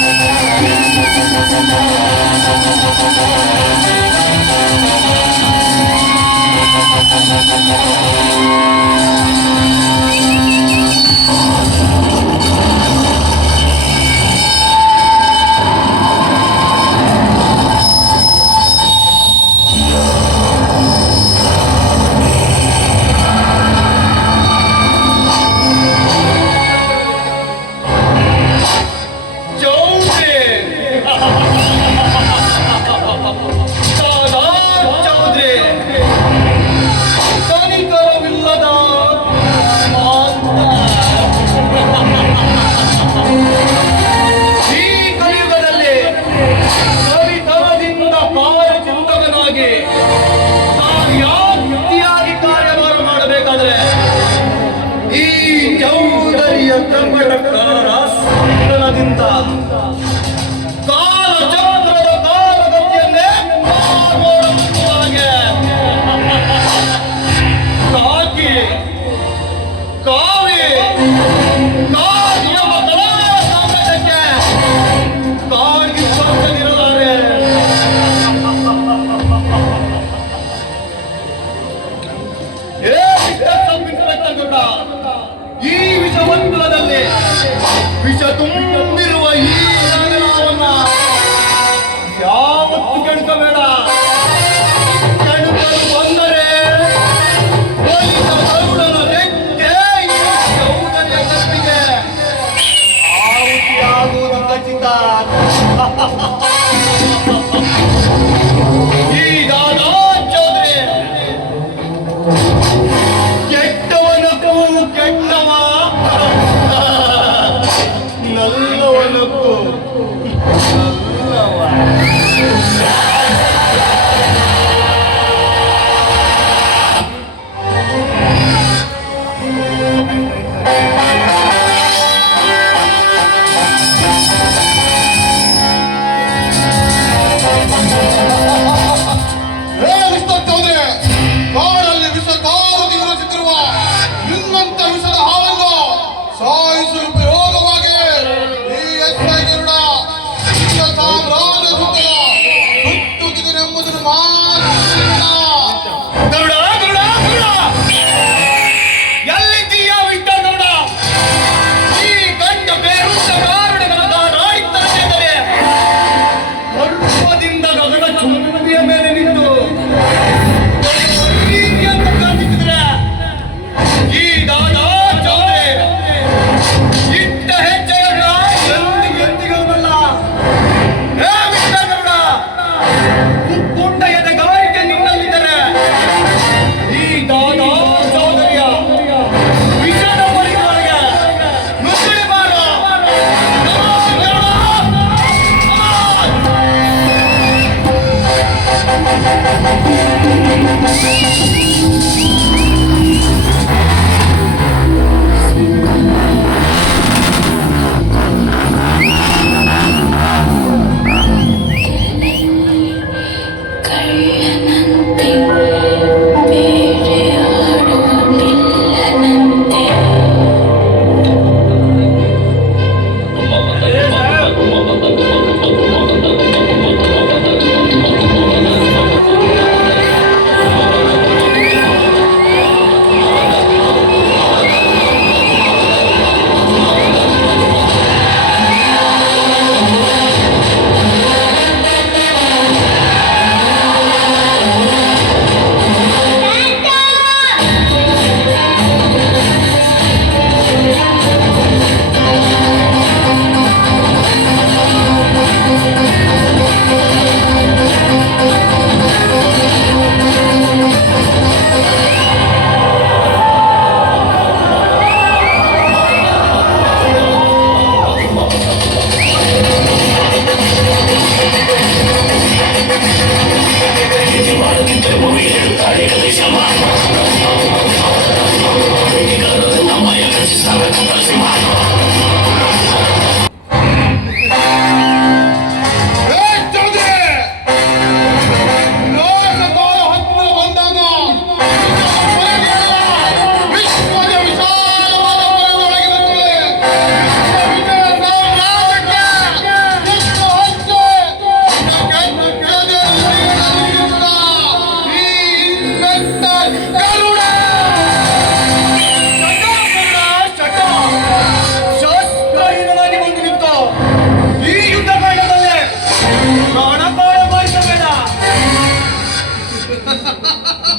Thank you. ಚೌಧರಿಯ ಕರ್ಮಟಕಾರ ಸಂಕಲನದಿಂದ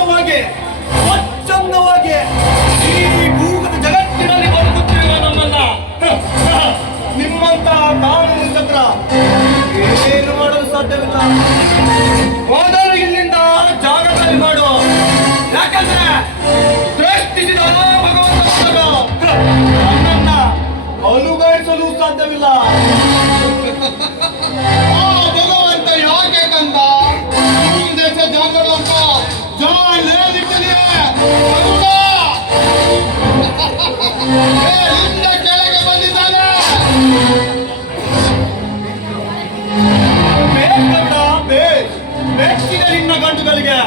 ಸಂಪೂರ್ಣವಾಗಿ ಸ್ವಚ್ಛಂದವಾಗಿ ಈ ಭೂಗತ ಜಗತ್ತಿನಲ್ಲಿ ಬದುಕುತ್ತಿರುವ ನಮ್ಮನ್ನ. ನಿಮ್ಮಂತಹ ಕಾನೂನಿನ ಹತ್ರ ಏನು ಮಾಡಲು ಸಾಧ್ಯವಿಲ್ಲ? ಬೇ ಬೆಚ್ಚಿದ ನಿನ್ನ ಗಂಟುಗಳಿಗೆ